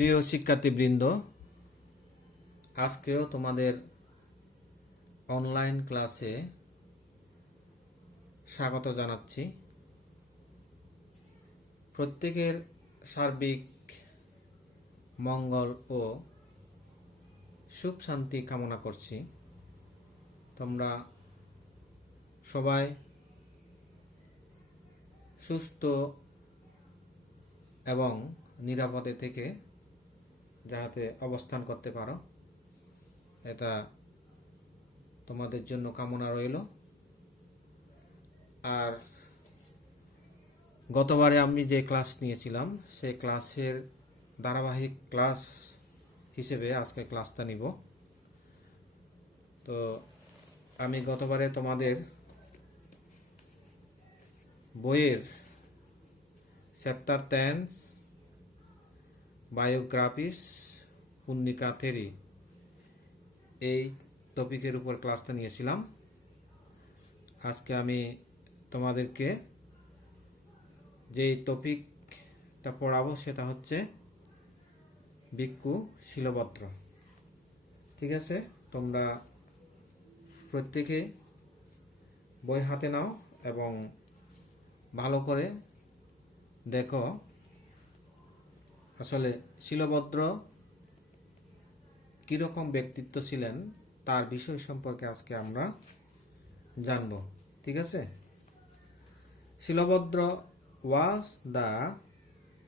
প্রিয় শিক্ষার্থীবৃন্দ, আজকেও তোমাদের অনলাইন ক্লাসে স্বাগত জানাচ্ছি। প্রত্যেকের সার্বিক মঙ্গল ও সুখ শান্তি কামনা করছি। তোমরা সবাই সুস্থ এবং নিরাপদে থেকে যাতে অবস্থান করতে পারো, এটা তোমাদের জন্য কামনা রইল। আর গতবারে আমি যে ক্লাস নিয়েছিলাম সেই ক্লাসের ধারাবাহিক ক্লাস হিসেবে আজকে ক্লাসটা নিব। তো আমি গতবারে তোমাদের বইয়ের চ্যাপ্টার 10 বায়োগ্রাফিস পুন্নিকা থেরি এই টপিকের উপর ক্লাসটা নিয়েছিলাম। আজকে আমি তোমাদেরকে যে টপিকটা পড়াবো সেটা হচ্ছে ভিক্ষু শিলভদ্র। ঠিক আছে, তোমরা প্রত্যেকে বই হাতে নাও এবং ভালো করে দেখো আসলে শিলভদ্র কীরকম ব্যক্তিত্ব ছিলেন তার বিষয় সম্পর্কে আজকে আমরা জানব। ঠিক আছে, Shilbhadra was the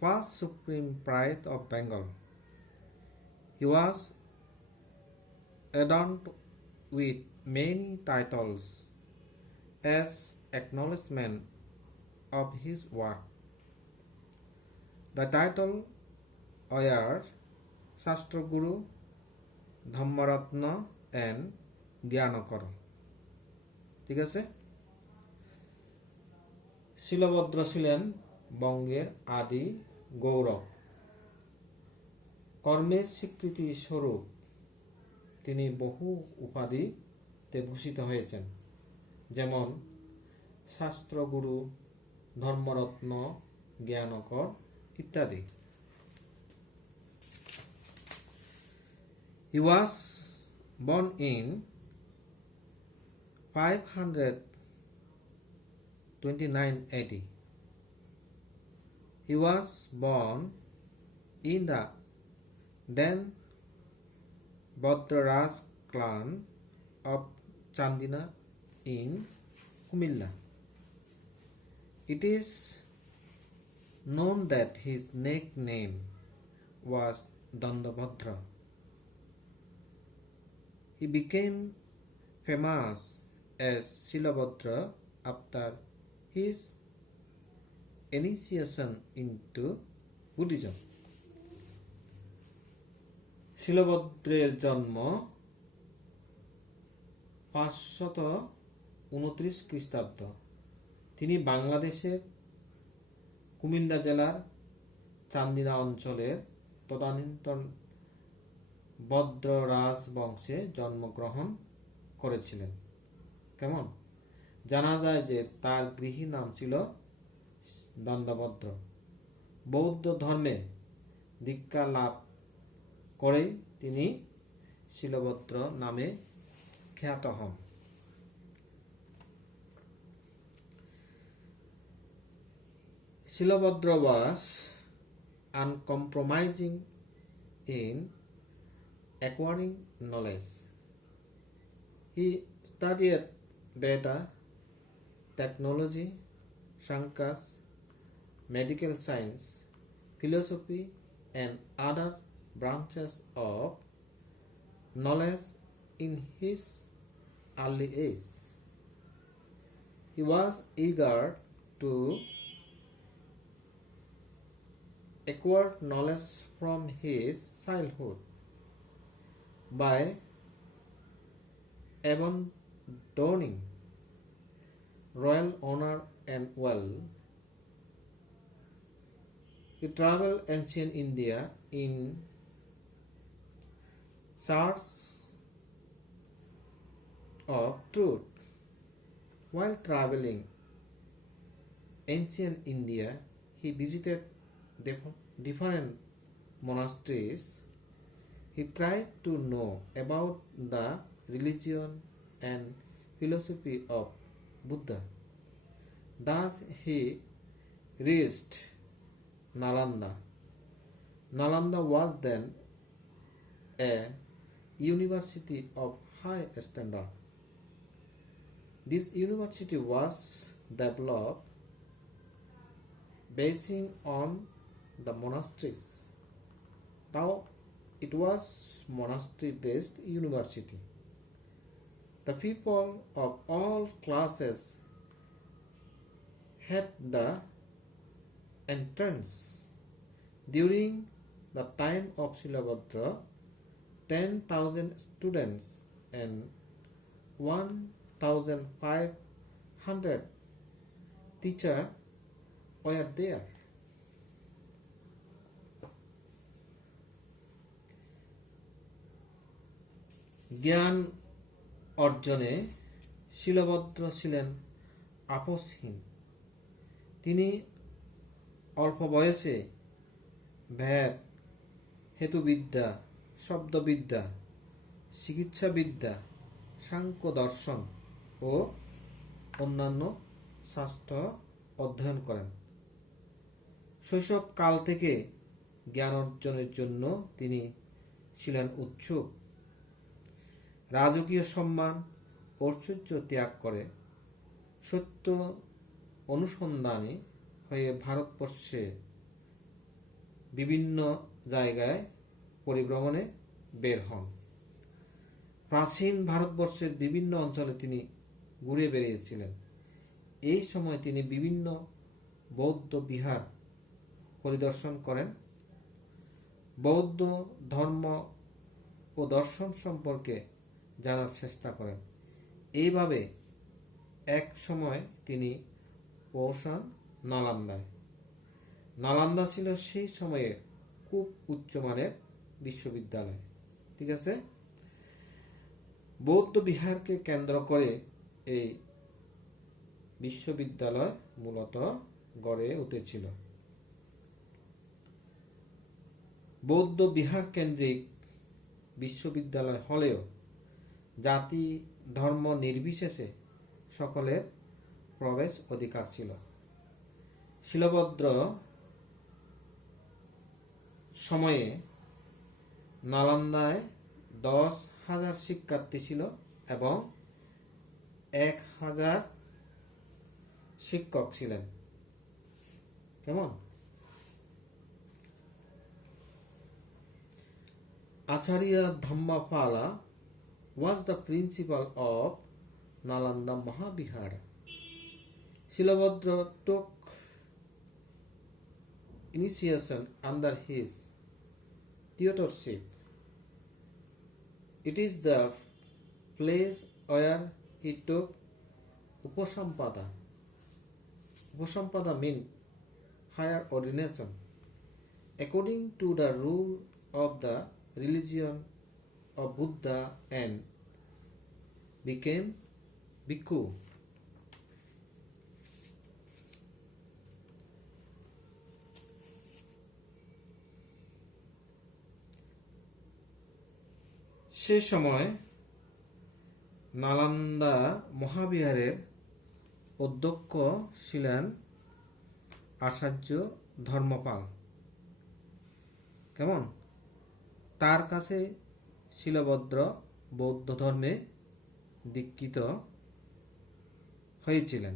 first supreme pride of Bengal. He was adorned with many titles as acknowledgement of his work. The title were Shastra Guru, Dhammaratna and Gyanakar. ঠিক আছে, শিলভদ্র ছিলেন বঙ্গের আদি গৌরব। কর্মের স্বীকৃতি স্বরূপ তিনি বহু উপাধিতে ভূষিত হয়েছেন, যেমন শাস্ত্রগুরু, ধর্মরত্ন, জ্ঞানকর ইত্যাদি। He was born in 529 AD. He was born in the then Bhadraraj clan of Chandina in Kumilla. It is known that his nickname was Dandabhadra. He became famous as Shilabhadra after his initiation into Buddhism. শিলভদ্রের জন্ম 529 খ্রিস্টাব্দ। তিনি বাংলাদেশের কুমিল্লা জেলার চান্দিনা অঞ্চলের তদানীন্তন ভদ্ররাজ বংশে জন্মগ্রহণ করেছিলেন। কেমন জানা যায় যে তার গৃহী নাম ছিল দণ্ডভদ্র। বৌদ্ধ ধর্মে দীক্ষা লাভ করেই তিনি শিলভদ্র নামে খ্যাত হন। Shilabhadra was uncompromising in acquiring knowledge. He studied Veda, technology, Shankars, medical science, philosophy, and other branches of knowledge in his early age. He was eager to acquired knowledge from his childhood by abandoning royal honor and wealth. He traveled ancient India in search of truth. While traveling ancient India, he visited different monasteries, he tried to know about the religion and philosophy of Buddha. Thus he reached Nalanda. Nalanda was then a university of high standard. This university was developed basing on the monasteries. Now it was monastery-based university. The people of all classes had the entrance. During the time of Shilabhadra, 10,000 students and 1,500 teachers were there. জ্ঞান অর্জনে শিলভদ্র ছিলেন আপসহীন। তিনি অল্প বয়সে ভেদ, হেতুবিদ্যা, শব্দবিদ্যা, চিকিৎসাবিদ্যা, সাংখ্য দর্শন ও অন্যান্য শাস্ত্র অধ্যয়ন করেন। শৈশবকাল থেকে জ্ঞান অর্জনের জন্য তিনি ছিলেন উৎসুক। রাজকীয় সম্মান ঐশ্বর্য ত্যাগ করে সত্য অনুসন্ধানী হয়ে ভারতবর্ষে বিভিন্ন জায়গায় পরিভ্রমণে বের হন। প্রাচীন ভারতবর্ষের বিভিন্ন অঞ্চলে তিনি ঘুরে বেড়িয়েছিলেন। এই সময় তিনি বিভিন্ন বৌদ্ধ বিহার পরিদর্শন করেন। বৌদ্ধ ধর্ম ও দর্শন সম্পর্কে জানার চেষ্টা করেন। এইভাবে এক সময় তিনি পৌঁছান নালন্দায়। নালন্দা ছিল সেই সময়ের খুব উচ্চমানের বিশ্ববিদ্যালয়। ঠিক আছে, বৌদ্ধ বিহারকে কেন্দ্র করে এই বিশ্ববিদ্যালয় মূলত গড়ে উঠেছিল। বৌদ্ধ বিহার কেন্দ্রিক বিশ্ববিদ্যালয় হলেও জাতি ধর্ম নির্বিশেষে সকলের প্রবেশ অধিকার ছিল। শিলভদ্র সময়ে নালন্দায় 10,000 শিক্ষার্থী ছিল এবং 1,000 শিক্ষক ছিলেন। কেমন? Acharya Dhammapala was the principal of Nalanda Mahavihara. Shilabhadra took initiation under his tutorship. It is the place where he took Upasampada. Upasampada means higher ordination according to the rule of the religion of Buddha and became bhikkhu. সে সময় নালন্দা মহাবিহারের অধ্যক্ষ ছিলেন আচার্য ধর্মপাল। কেমন? তার কাছে শিলভদ্র বৌদ্ধ ধর্মে দীক্ষিত হয়েছিলেন।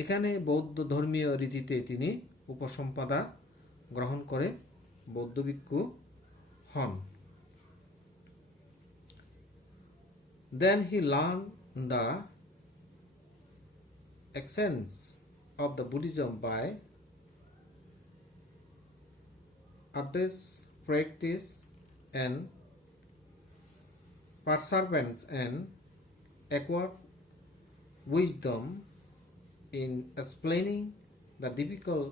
এখানে বৌদ্ধ ধর্মীয় রীতিতে তিনি উপসম্পদা গ্রহণ করে বৌদ্ধ ভিক্ষু হন। Then he learned the essence of the Buddhism by address, practice, and perseverance, and acquired wisdom in explaining the difficult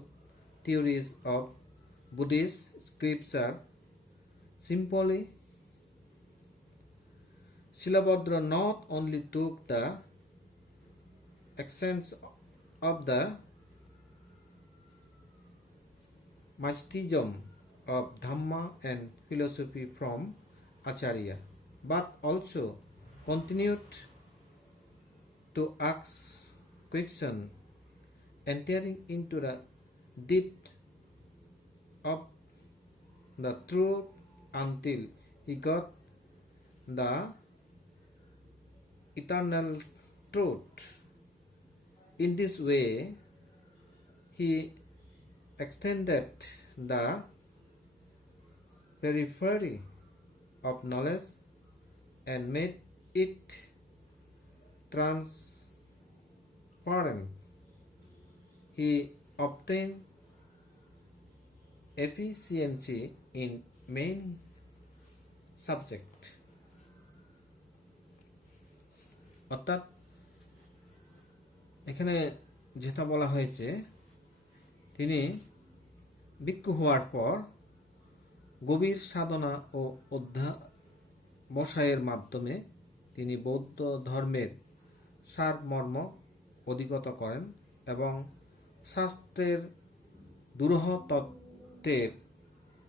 theories of Buddhist scripture simply. Shilabhadra not only took the essence of the mysticism of Dhamma and philosophy from Acharya, but also continued to ask questions, entering into the depth of the truth until he got the eternal truth. In this way, he extended the periphery of knowledge and made it transparent. He obtained efficiency in many subjects. অর্থাৎ এখানে যেটা বলা হয়েছে, তিনি ভিক্ষু হওয়ার পর গভীর সাধনা ও অধ্যবসায়ের মাধ্যমে তিনি বৌদ্ধ ধর্মের সারমর্ম অধিগত করেন এবং শাস্ত্রের দুরূহ তত্ত্বের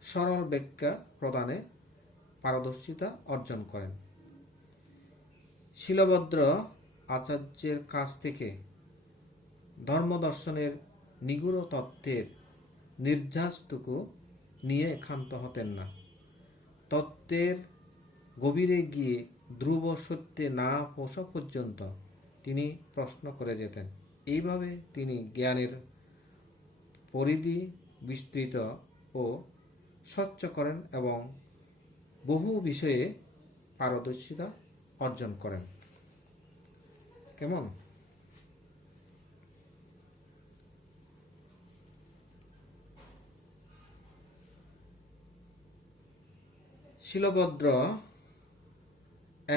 সরল ব্যাখ্যা প্রদানে পারদর্শিতা অর্জন করেন। শিলভদ্র আচার্যের কাছ থেকে ধর্মদর্শনের নিগূঢ় তত্ত্বের নির্যাসটুকু নিয়ে ক্ষান্ত হতেন না। তত্ত্বের গভীরে গিয়ে ধ্রুব সত্যে না পৌঁছা পর্যন্ত তিনি প্রশ্ন করে যেতেন। এইভাবে তিনি জ্ঞানের পরিধি বিস্তৃত ও স্বচ্ছ করেন এবং বহু বিষয়ে পারদর্শিতা অর্জন করেন। কেমন? Shilbhadra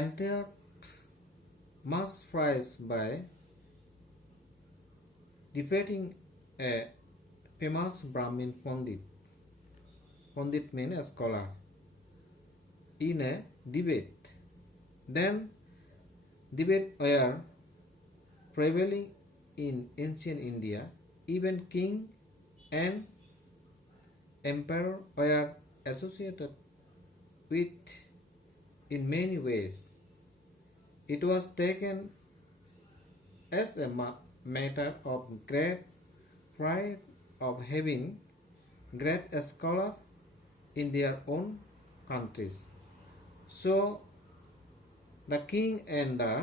entered much praise by defeating a famous Brahmin Pandit. Pandit means a scholar. In a debate. Then debate were prevailing in ancient India. Even king and emperor were associated with in many ways. It was taken as a matter of great pride of having great scholars in their own countries. So the king and the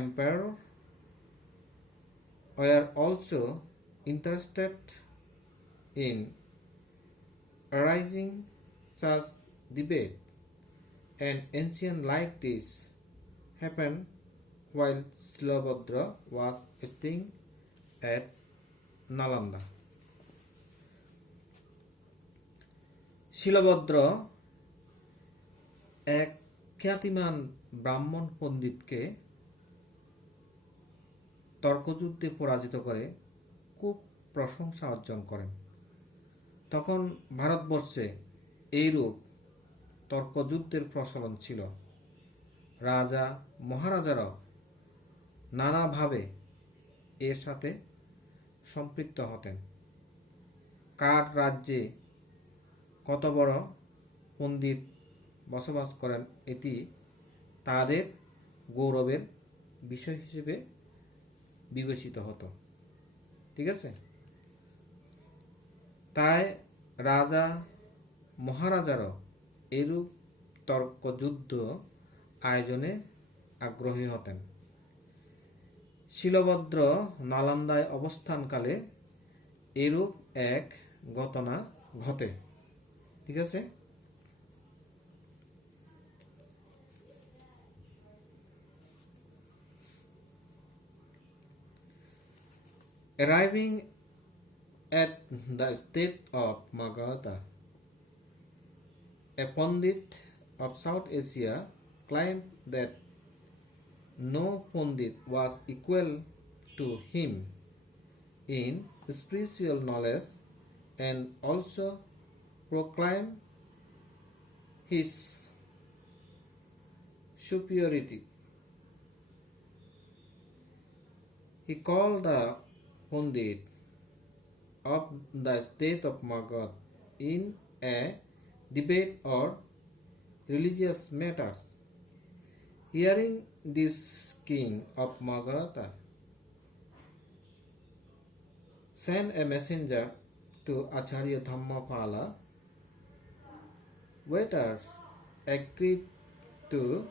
emperor were also interested in arising such debate, and ancient like this happened while Shilabhadra was staying at Nalanda. Shilbhadra এক খ্যাতিমান ব্রাহ্মণ পণ্ডিতকে তর্কযুদ্ধে পরাজিত করে খুব প্রশংসা অর্জন করেন। তখন ভারতবর্ষে এইরূপ তর্কযুদ্ধের প্রচলন ছিল। রাজা মহারাজারাও নানাভাবে এর সাথে সম্পৃক্ত হতেন। কার রাজ্যে কত বড় পণ্ডিত বসবাস করেন এটি তাদের গৌরবের বিষয় হিসেবে বিবেচিত হতো। ঠিক আছে? তাই রাজা মহারাজারও এরূপ তর্কযুদ্ধ আয়োজনে আগ্রহী হতেন। শিলভদ্র নালন্দায় অবস্থানকালে এরূপ এক ঘটনা ঘটে। ঠিক আছে? Arriving at the state of Magadha, a Pandit of South Asia claimed that no Pandit was equal to him in spiritual knowledge and also proclaimed his superiority. He called the Pandit of the state of Magadha in a debate or religious matters. Hearing this, king of Magadha sent a messenger to Acharya Dhammapala. Waiters agreed to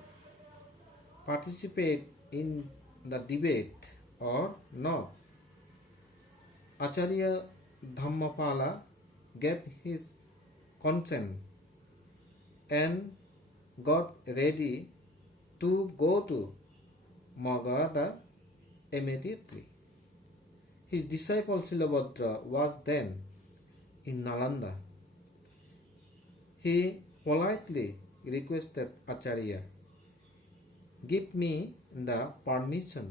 participate in the debate or not. Acharya Dhammapala gave his consent and got ready to go to Magadha immediately. His disciple Silabhadra was then in Nalanda. He politely requested Acharya, "Give me the permission."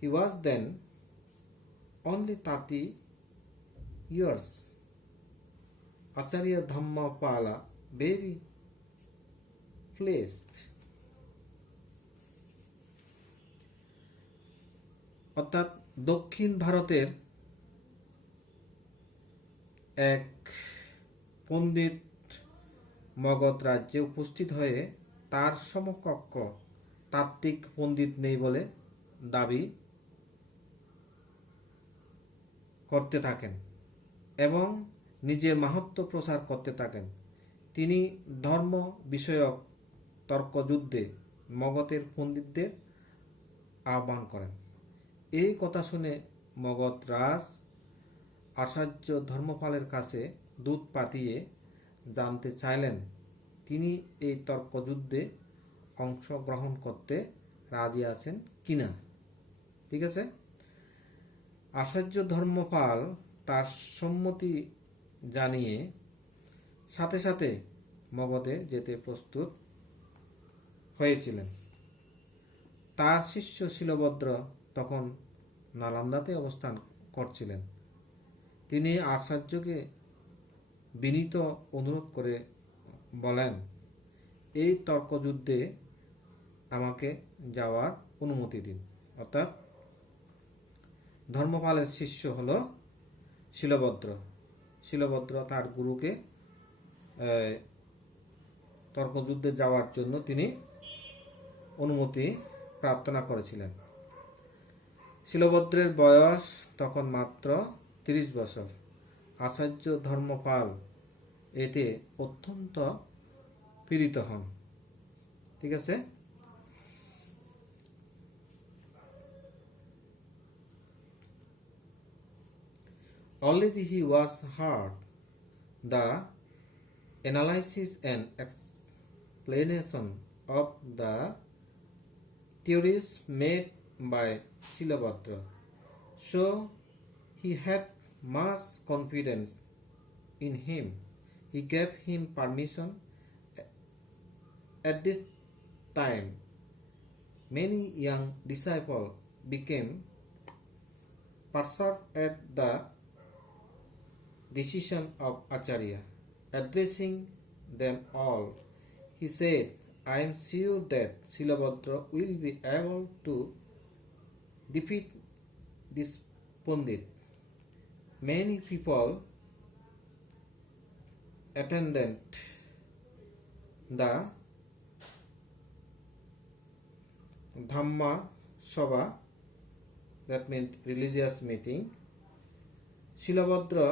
He was then only 30 years. Acharya Dhammapala very pleased. অর্থাৎ দক্ষিণ ভারতের এক পণ্ডিত মগধ রাজ্যে উপস্থিত হয়ে তার সমকক্ষ তাত্ত্বিক পণ্ডিত নেই বলে দাবি করতে থাকেন এবং নিজের মাহাত্ম্য প্রচার করতে থাকেন। তিনি ধর্ম বিষয়ক তর্কযুদ্ধে মগধের পণ্ডিতদের আহ্বান করেন। এই কথা শুনে মগধ রাজ আচার্য ধর্মপালের কাছে দূত পাঠিয়ে জানতে চাইলেন তিনি এই তর্কযুদ্ধে অংশগ্রহণ করতে রাজি আছেন কিনা। ঠিক আছে, আচার্য ধর্মপাল তার সম্মতি জানিয়ে সাথে সাথে মগধে যেতে প্রস্তুত হয়েছিলেন। তার শিষ্য শিলভদ্র তখন নালন্দাতে অবস্থান করছিলেন। তিনি আচার্যকে বিনীত অনুরোধ করে বলেন, এই তর্কযুদ্ধে আমাকে যাওয়ার অনুমতি দিন। অর্থাৎ ধর্মপালের শিষ্য হল শিলভদ্র। শিলভদ্র তার গুরুকে তর্কযুদ্ধে যাওয়ার জন্য তিনি অনুমতি প্রার্থনা করেছিলেন। শিলভদ্রের বয়স তখন মাত্র 30 বছর। আচার্য ধর্মপাল এতে অত্যন্ত পীড়িত হন। ঠিক আছে, already he was heard the analysis and explanation of the theories made by Silabhadra, so he had much confidence in him. He gave him permission. At this time, many young disciples became persuaded at the decision of Acharya. Addressing them all, he said, "I am sure that Silabhadra will be able to defeat this Pandit." Many people attended the Dhamma Sabha, that meant religious meeting. Silabhadra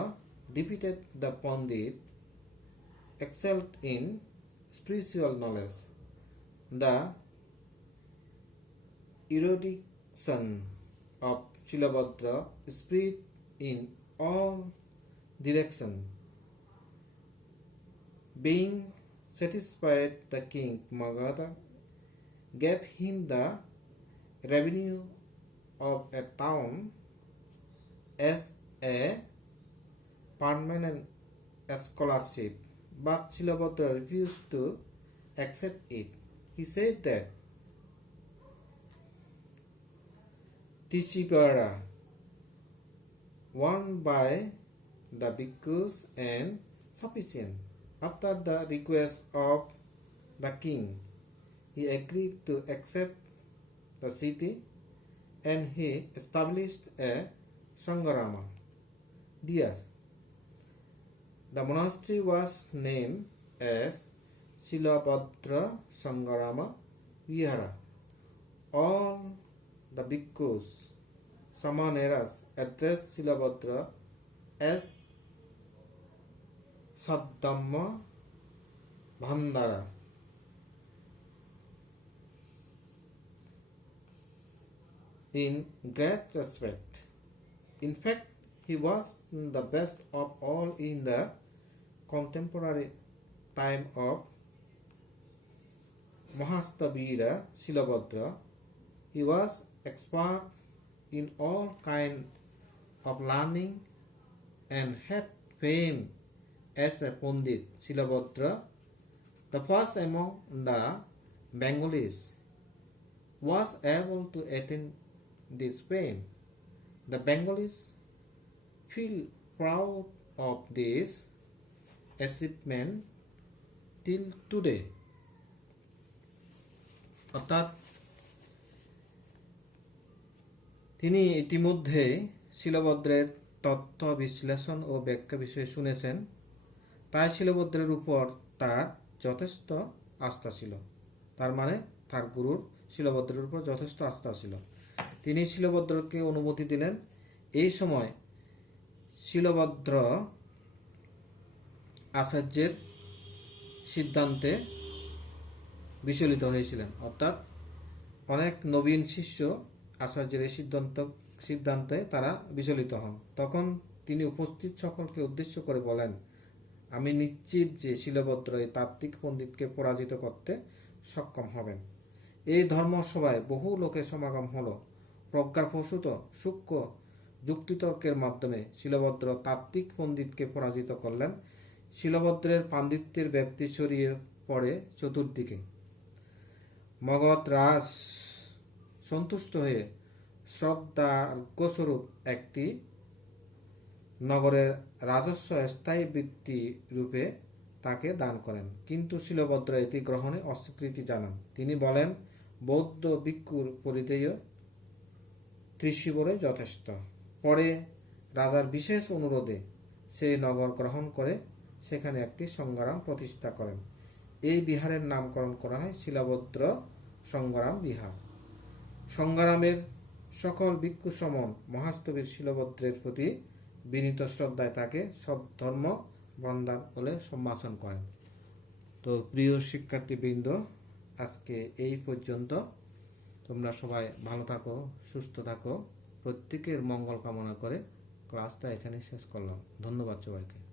defeated the Pandit, excelled in spiritual knowledge. The erudition of Silabhadra spread in all directions. Being satisfied, the king Magadha gave him the revenue of a town as a permanent scholarship, but Silabhadra refused to accept it. He said that Tichipara, won by the bhikkhus and sufficient. After the request of the king, he agreed to accept the city and he established a Sangharama there. The monastery was named as Silabhadra Sangarama Vihara. All the bhikkhus, samaneras addressed Silabhadra as Saddhamma Bhandara. In great respect. In fact, he was the best of all in the contemporary time of Mahasthavira Silabhadra. He was expert in all kind of learning and had fame as a Pandit. Silabhadra, the first among the Bengalis, was able to attain this fame. The Bengalis feel proud of this achievement till today. অর্থাৎ তিনি ইতিমধ্যে শিলভদ্রের তত্ত্ব বিশ্লেষণ ও ব্যাখ্যা বিষয়ে শুনেছেন, তাই শিলভদ্রের উপর তার যথেষ্ট আস্থা ছিল। তার মানে তার গুরুর শিলভদ্রের উপর যথেষ্ট আস্থা ছিল। তিনি শিলভদ্রকে অনুমতি দিলেন। এই সময় শিলভদ্র আচার্যের সিদ্ধান্তে বিচলিত হয়েছিলেন। অর্থাৎ অনেক নবীন শিষ্য আচার্যের এই সিদ্ধান্তে তারা বিচলিত হন। তখন তিনি উপস্থিত সকলকে উদ্দেশ্য করে বলেন, আমি নিশ্চিত যে শিলভদ্র এই তাত্ত্বিক পণ্ডিতকে পরাজিত করতে সক্ষম হবেন। এই ধর্মসভায় বহু লোকের সমাগম হলো। প্রজ্ঞাপ্রসূত সূক্ষ্ম যুক্তিতর্কের মাধ্যমে শিলভদ্র তাত্ত্বিক পণ্ডিতকে পরাজিত করলেন। শিলভদ্রের পাণ্ডিত্যের ব্যাপ্তি ছড়িয়ে পড়ে চতুর্দিকে। মগধ রাজ সন্তুষ্ট হয়ে শ্রদ্ধার্ঘ্যস্বরূপ একটি নগরের রাজস্ব স্থায়ী বৃত্তি রূপে তাকে দান করেন, কিন্তু শিলভদ্র এটি গ্রহণে অস্বীকৃতি জানান। তিনি বলেন, বৌদ্ধ ভিক্ষুর পরিধেয় ত্রিশিবরে যথেষ্ট। পরে রাজার বিশেষ অনুরোধে সেই নগর গ্রহণ করে সেখানে একটি সংগ্রাম প্রতিষ্ঠা করেন। এই বিহারের নামকরণ করা হয় শিলভদ্র সংগ্রাম বিহার। সংগ্রামের সকল ভিক্ষু সমন মহাস্থবির শিলভদ্রের প্রতি বিনীত শ্রদ্ধায় তাকে সব ধর্ম বন্দার বলে সম্ভাষণ করেন। তো প্রিয় শিক্ষার্থীবৃন্দ, আজকে এই পর্যন্ত। তোমরা সবাই ভালো থাকো, সুস্থ থাকো, প্রত্যেকের মঙ্গল কামনা করে ক্লাসটা এখানে শেষ করলাম। ধন্যবাদ সবাইকে।